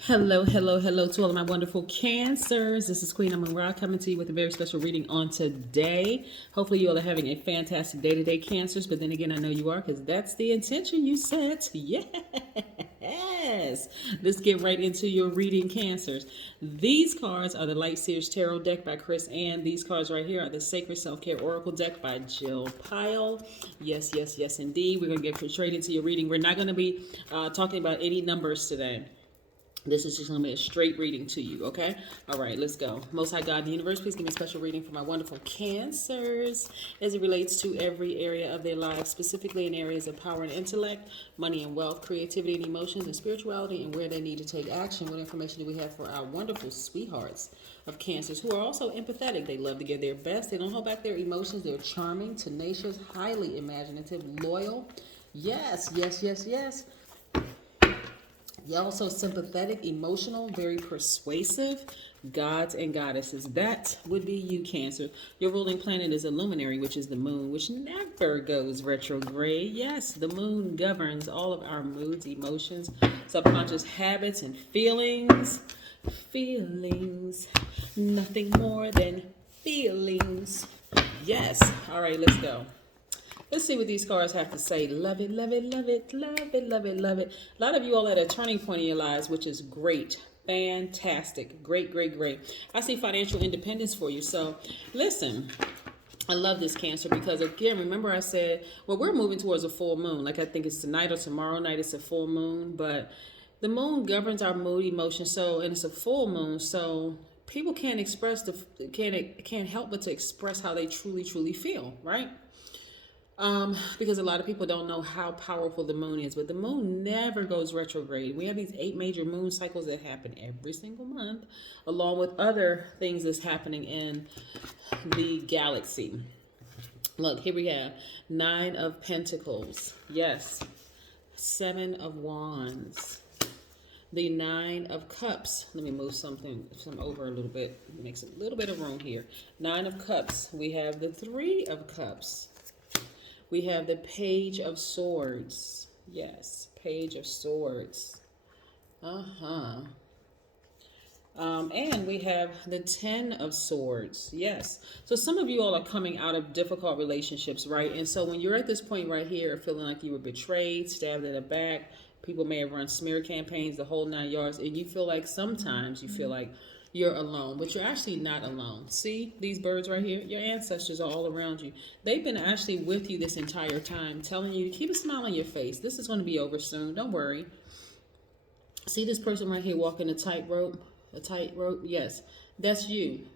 Hello, hello, hello to all of my wonderful cancers. This is Queen Amun Ra coming to you with a very special reading on today. Hopefully you all are having a fantastic day today, cancers. But then again, I know you are because that's the intention you set. Yes. Let's get right into your reading, cancers. These cards are the Light Seers Tarot deck by Chris Ann. These cards right here are the Sacred Self-Care Oracle deck by Jill Pyle. Yes, yes, yes, indeed. We're going to get straight into your reading. We're not going to be talking about any numbers today. This is just going to be a straight reading to you, okay? All right, let's go. Most High God, the universe, please give me a special reading for my wonderful cancers as it relates to every area of their lives, specifically in areas of power and intellect, money and wealth, creativity and emotions, and spirituality, and where they need to take action. What information do we have for our wonderful sweethearts of cancers who are also empathetic? They love to give their best. They don't hold back their emotions. They're charming, tenacious, highly imaginative, loyal. Yes, yes, yes, yes. You're also sympathetic, emotional, very persuasive, gods and goddesses. That would be you, Cancer. Your ruling planet is a luminary, which is the moon, which never goes retrograde. Yes, the moon governs all of our moods, emotions, subconscious habits, and feelings. Feelings. Nothing more than feelings. Yes. All right, let's go. Let's see what these cards have to say. Love it, love it, love it, love it, love it, love it. A lot of you all at a turning point in your lives, which is great. Fantastic. Great, great, great. I see financial independence for you. So listen, I love this, Cancer, because again, remember I said, well, we're moving towards a full moon. Like I think it's tonight or tomorrow night, it's a full moon. But the moon governs our mood, emotion. So, and it's a full moon. So people can't express can't help but to express how they truly feel, right? Because a lot of people don't know how powerful the moon is, but the moon never goes retrograde. We have these 8 major moon cycles that happen every single month, along with other things that's happening in the galaxy. Look, here we have 9 of Pentacles. Yes. 7 of Wands. The 9 of Cups. Let me move some over a little bit. Makes a little bit of room here. 9 of Cups. We have the 3 of Cups. We have the Page of Swords. Yes, Page of Swords. And we have the 10 of Swords. Yes. So some of you all are coming out of difficult relationships, right? And so when you're at this point right here, feeling like you were betrayed, stabbed in the back, people may have run smear campaigns, the whole 9 yards, and you feel like sometimes you feel like you're alone, but you're actually not alone. See these birds right here? Your ancestors are all around you. They've been actually with you this entire time, telling you to keep a smile on your face. This is going to be over soon. Don't worry. See this person right here walking a tightrope? A tightrope? Yes, that's you.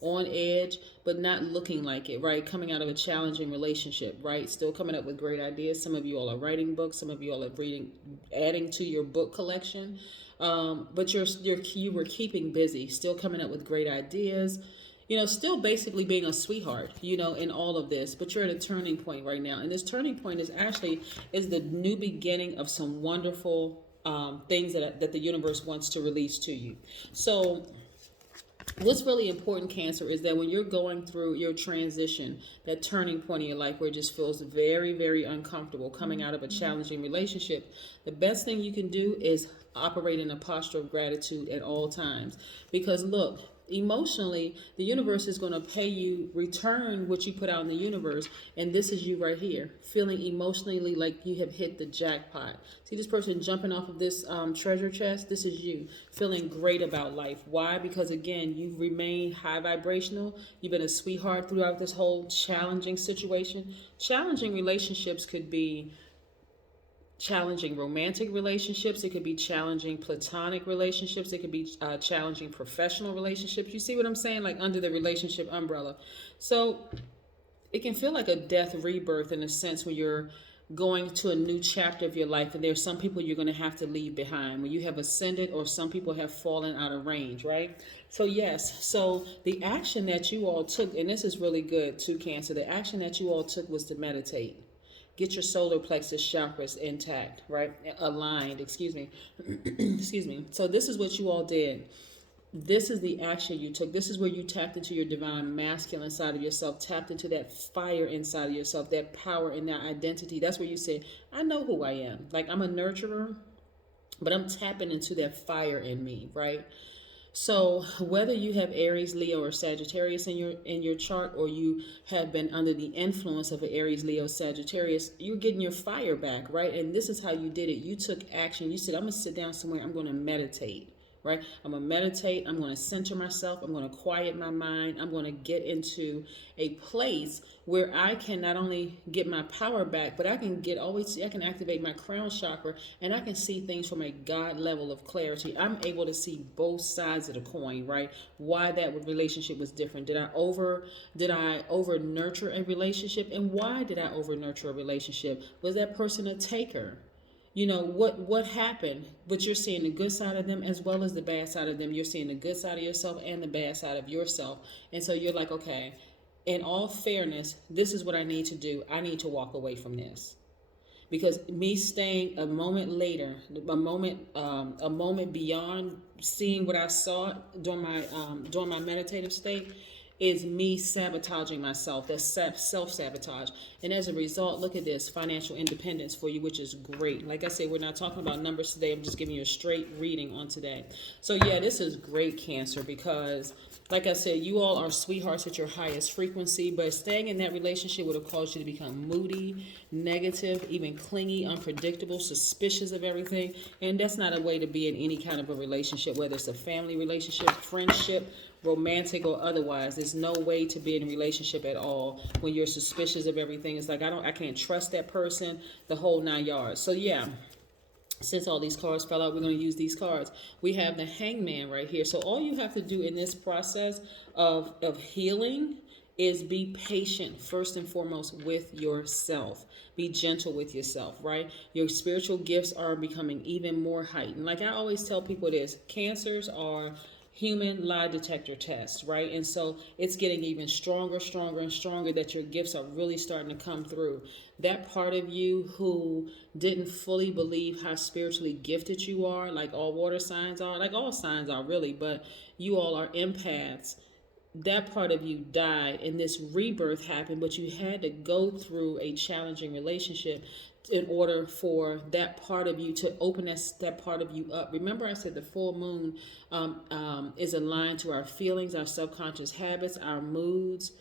On edge, but not looking like it, right? Coming out of a challenging relationship, right? Still coming up with great ideas. Some of you all are writing books. Some of you all are reading, adding to your book collection. But you were keeping busy, still coming up with great ideas. You know, still basically being a sweetheart, you know, in all of this. But you're at a turning point right now, and this turning point is the new beginning of some wonderful things that the universe wants to release to you. So what's really important, Cancer, is that when you're going through your transition, that turning point in your life where it just feels very, very uncomfortable coming out of a challenging relationship, the best thing you can do is operate in a posture of gratitude at all times. Because look, emotionally, the universe is going to pay you, return what you put out in the universe. And this is you right here, feeling emotionally like you have hit the jackpot. See this person jumping off of this treasure chest? This is you feeling great about life. Why? Because again, you've remained high vibrational. You've been a sweetheart throughout this whole challenging situation. Challenging relationships could be challenging romantic relationships. It could be challenging platonic relationships. It could be challenging professional relationships. You see what I'm saying? Like under the relationship umbrella. So it can feel like a death rebirth in a sense when you're going to a new chapter of your life, and there's some people you're going to have to leave behind when you have ascended, or some people have fallen out of range, right? So yes, so the action that you all took, and this is really good too, Cancer, the action that you all took was to meditate. Get your solar plexus chakras intact, right? Aligned, excuse me. Excuse me. So this is what you all did. This is the action you took. This is where you tapped into your divine masculine side of yourself, tapped into that fire inside of yourself, that power and that identity. That's where you said, I know who I am. Like, I'm a nurturer, but I'm tapping into that fire in me, right? So whether you have Aries, Leo, or Sagittarius in your chart, or you have been under the influence of an Aries, Leo, Sagittarius, you're getting your fire back, right? And this is how you did it. You took action. You said, I'm gonna sit down somewhere, I'm gonna meditate. Right? I'm going to meditate. I'm going to center myself. I'm going to quiet my mind. I'm going to get into a place where I can not only get my power back, but I can activate my crown chakra, and I can see things from a God level of clarity. I'm able to see both sides of the coin, right? Why that relationship was different. Did I over nurture a relationship? And why did I over nurture a relationship? Was that person a taker? What happened, but you're seeing the good side of them as well as the bad side of them. You're seeing the good side of yourself and the bad side of yourself. And so you're like, okay, in all fairness, this is what I need to do. I need to walk away from this, because me staying a moment later, a moment beyond seeing what I saw during my meditative state, is me sabotaging myself. That's self-sabotage. And as a result, look at this, financial independence for you, which is great. Like I said, we're not talking about numbers today. I'm just giving you a straight reading on today. So yeah, this is great, Cancer, because like I said, you all are sweethearts at your highest frequency, but staying in that relationship would have caused you to become moody, negative, even clingy, unpredictable, suspicious of everything. And that's not a way to be in any kind of a relationship, whether it's a family relationship, friendship, romantic or otherwise. There's no way to be in a relationship at all when you're suspicious of everything. It's like, I can't trust that person, the whole 9 yards. So yeah, since all these cards fell out, we're going to use these cards. We have the Hangman right here. So all you have to do in this process of healing is be patient, first and foremost, with yourself. Be gentle with yourself, right? Your spiritual gifts are becoming even more heightened. Like I always tell people this, Cancers are human lie detector tests, right? And so it's getting even stronger, and stronger, that your gifts are really starting to come through. That part of you who didn't fully believe how spiritually gifted you are, like all water signs are, like all signs are really, but you all are empaths. That part of you died and this rebirth happened, but you had to go through a challenging relationship in order for that part of you to open that part of you up. Remember I said the full moon is aligned to our feelings, our subconscious habits, our moods.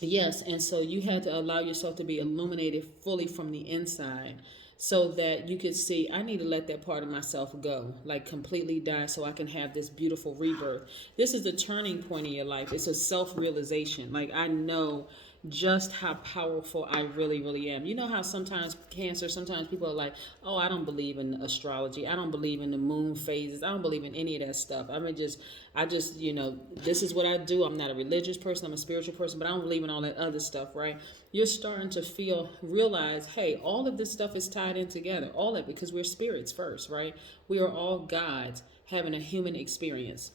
Yes, and so you had to allow yourself to be illuminated fully from the inside, so that you could see, I need to let that part of myself go, like completely die, so I can have this beautiful rebirth. This is the turning point in your life. It's a self-realization. Like, I know just how powerful I really, really am. You know how sometimes Cancer, sometimes people are like, oh, I don't believe in astrology. I don't believe in the moon phases. I don't believe in any of that stuff. I just, this is what I do. I'm not a religious person. I'm a spiritual person, but I don't believe in all that other stuff, right? You're starting to realize, hey, all of this stuff is tied in together. All of it, because we're spirits first, right? We are all gods having a human experience.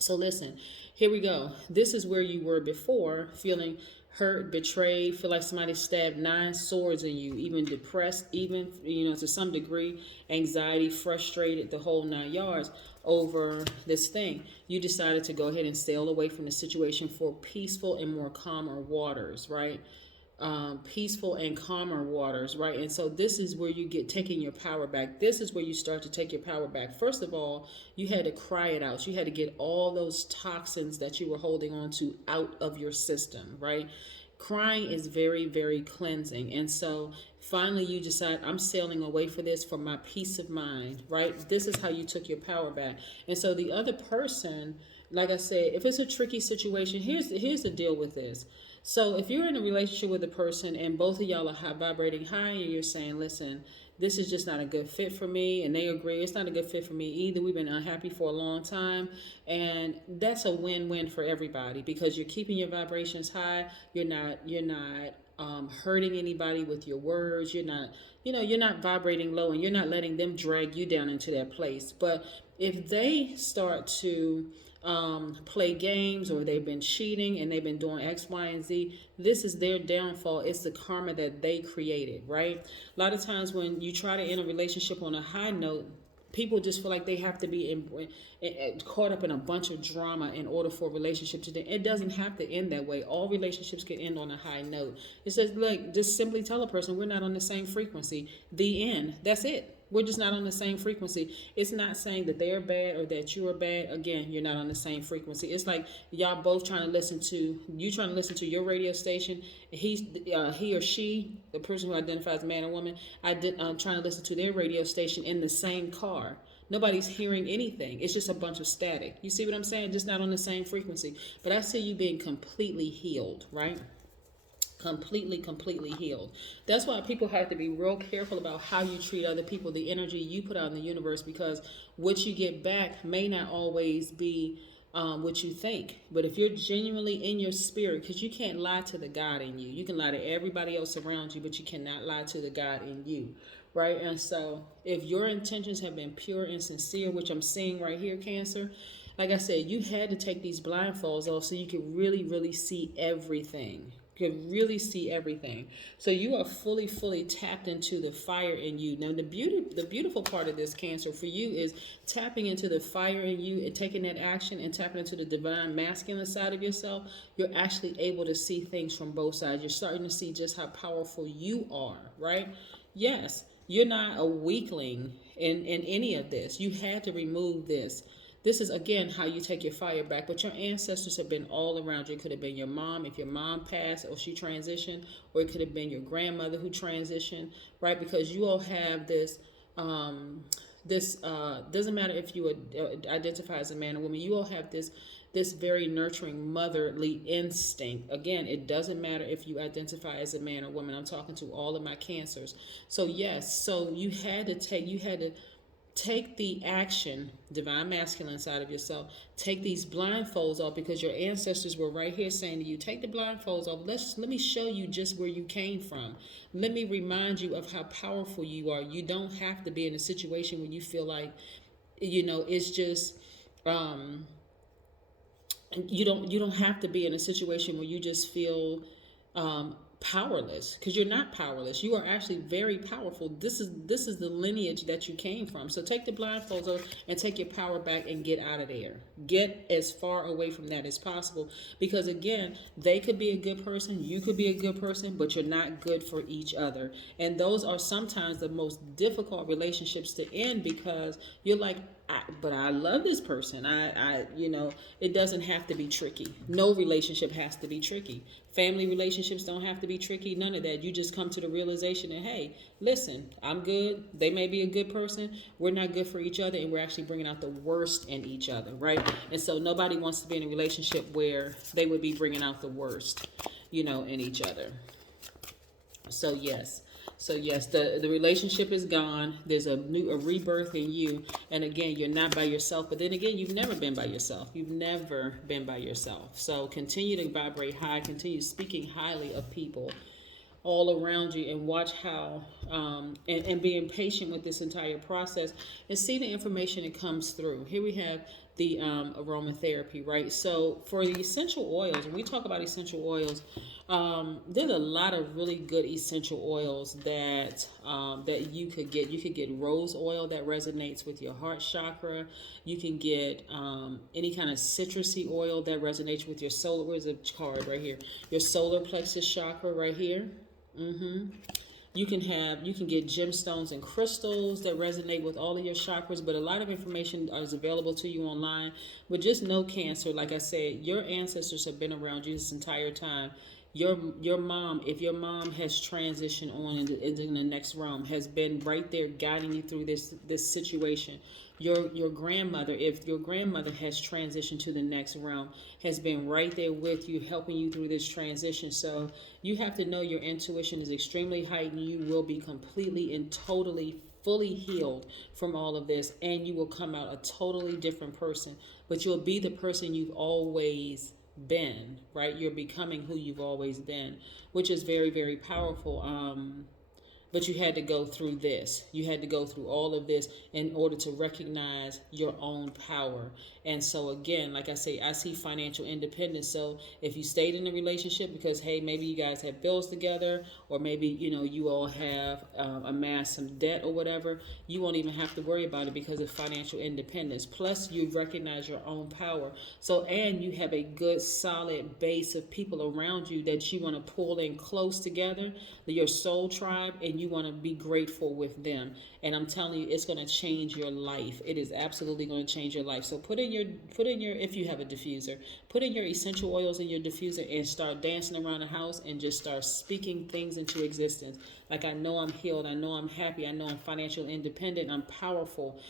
So listen, here we go. This is where you were before, feeling hurt, betrayed, feel like somebody stabbed 9 swords in you, even depressed, even, to some degree, anxiety, frustrated, the whole 9 yards over this thing. You decided to go ahead and sail away from the situation for peaceful and more calmer waters, right? Peaceful and calmer waters, right? And so this is where you get taking your power back. This is where you start to take your power back. First of all, you had to cry it out. You had to get all those toxins that you were holding on to out of your system, right? Crying is very, very cleansing. And so finally you decide, I'm sailing away for this for my peace of mind, right? This is how you took your power back. And so the other person, like I said, if it's a tricky situation, here's the deal with this. So if you're in a relationship with a person and both of y'all are vibrating high and you're saying, listen, this is just not a good fit for me, and they agree it's not a good fit for me either. We've been unhappy for a long time, and that's a win-win for everybody, because you're keeping your vibrations high. You're not hurting anybody with your words. You're not vibrating low, and you're not letting them drag you down into that place. But if they start to play games, or they've been cheating and they've been doing X, Y, and Z, this is their downfall. It's the karma that they created, right? A lot of times when you try to end a relationship on a high note, People just feel like they have to be caught up in a bunch of drama in order for a relationship to end. It doesn't have to end that way. All relationships can end on a high note. It says, like, just simply tell a person we're not on the same frequency. The end. That's it. We're just not on the same frequency. It's not saying that they're bad or that you are bad. Again, you're not on the same frequency. It's like y'all both trying to listen to, you trying to listen to your radio station. He or she, the person who identifies man or woman, trying to listen to their radio station in the same car. Nobody's hearing anything. It's just a bunch of static. You see what I'm saying? Just not on the same frequency. But I see you being completely healed, right? Completely healed. That's why people have to be real careful about how you treat other people, the energy you put out in the universe, because what you get back may not always be what you think. But if you're genuinely in your spirit, because you can't lie to the God in you. You can lie to everybody else around you, but you cannot lie to the God in you, right? And so if your intentions have been pure and sincere, which I'm seeing right here, Cancer, like I said, you had to take these blindfolds off so you could really see everything. Could really see everything. So you are fully tapped into the fire in you. Now the beautiful part of this, Cancer, for you is tapping into the fire in you and taking that action and tapping into the divine masculine side of yourself. You're actually able to see things from both sides. You're starting to see just how powerful you are, right? Yes, you're not a weakling in any of this. You had to remove this. This is, again, how you take your fire back. But your ancestors have been all around you. It could have been your mom, if your mom passed or she transitioned, or it could have been your grandmother who transitioned, right? Because you all have this, doesn't matter if you identify as a man or woman, you all have this very nurturing motherly instinct. Again, it doesn't matter if you identify as a man or woman. I'm talking to all of my Cancers. So yes, so you had to take the action, divine masculine side of yourself. Take these blindfolds off, because your ancestors were right here saying to you, take the blindfolds off. Let me show you just where you came from. Let me remind you of how powerful you are. You don't have to be in a situation where you feel like, it's just, you don't have to be in a situation where you just feel powerless, because you're not powerless. You are actually very powerful. This is the lineage that you came from. So take the blindfolds off and take your power back and get out of there. Get as far away from that as possible, because again, they could be a good person, you could be a good person, but you're not good for each other. And those are sometimes the most difficult relationships to end, because you're like, but I love this person. It doesn't have to be tricky. No relationship has to be tricky. Family relationships don't have to be tricky. None of that. You just come to the realization that, hey, listen, I'm good. They may be a good person. We're not good for each other, and we're actually bringing out the worst in each other, right? And so nobody wants to be in a relationship where they would be bringing out the worst, in each other. So yes, the relationship is gone. There's a rebirth in you. And again, you're not by yourself. But then again, you've never been by yourself. You've never been by yourself. So continue to vibrate high. Continue speaking highly of people all around you, and watch how, and being patient with this entire process, and see the information that comes through. Here we have the aromatherapy, right? So for the essential oils, when we talk about essential oils, there's a lot of really good essential oils that you could get. You could get rose oil that resonates with your heart chakra. You can get any kind of citrusy oil that resonates with your solar. Where's the card right here? Your solar plexus chakra right here. You can get gemstones and crystals that resonate with all of your chakras, but a lot of information is available to you online. But just know, Cancer, like I said, your ancestors have been around you this entire time. Your mom, if your mom has transitioned on into the next realm, has been right there guiding you through this situation. Your grandmother, if your grandmother has transitioned to the next realm, has been right there with you, helping you through this transition. So you have to know your intuition is extremely heightened. You will be completely and totally fully healed from all of this, and you will come out a totally different person. But you'll be the person you've always been, right? You're becoming who you've always been, which is very, very powerful. but you had to go through this. You had to go through all of this in order to recognize your own power. And so again, like I say, I see financial independence. So if you stayed in a relationship because, hey, maybe you guys have bills together, or maybe, you all have amassed some debt or whatever, you won't even have to worry about it because of financial independence. Plus, you recognize your own power. So, and you have a good, solid base of people around you that you want to pull in close together, your soul tribe, and you want to be grateful with them. And I'm telling you, it's going to change your life. It is absolutely going to change your life. So put in your, if you have a diffuser, put in your essential oils in your diffuser and start dancing around the house and just start speaking things into existence. Like, I know I'm healed. I know I'm happy. I know I'm financially independent. I'm powerful.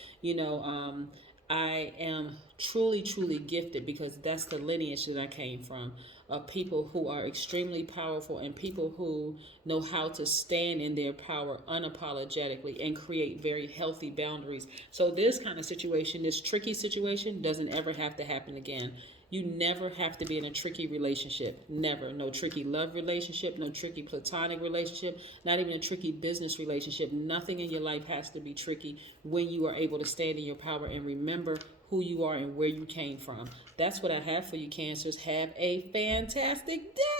I am truly, truly gifted, because that's the lineage that I came from, of people who are extremely powerful and people who know how to stand in their power unapologetically and create very healthy boundaries. So this kind of situation, this tricky situation, doesn't ever have to happen again. You never have to be in a tricky relationship. Never. No tricky love relationship, no tricky platonic relationship, not even a tricky business relationship. Nothing in your life has to be tricky when you are able to stand in your power and remember who you are and where you came from. That's what I have for you, Cancers. Have a fantastic day.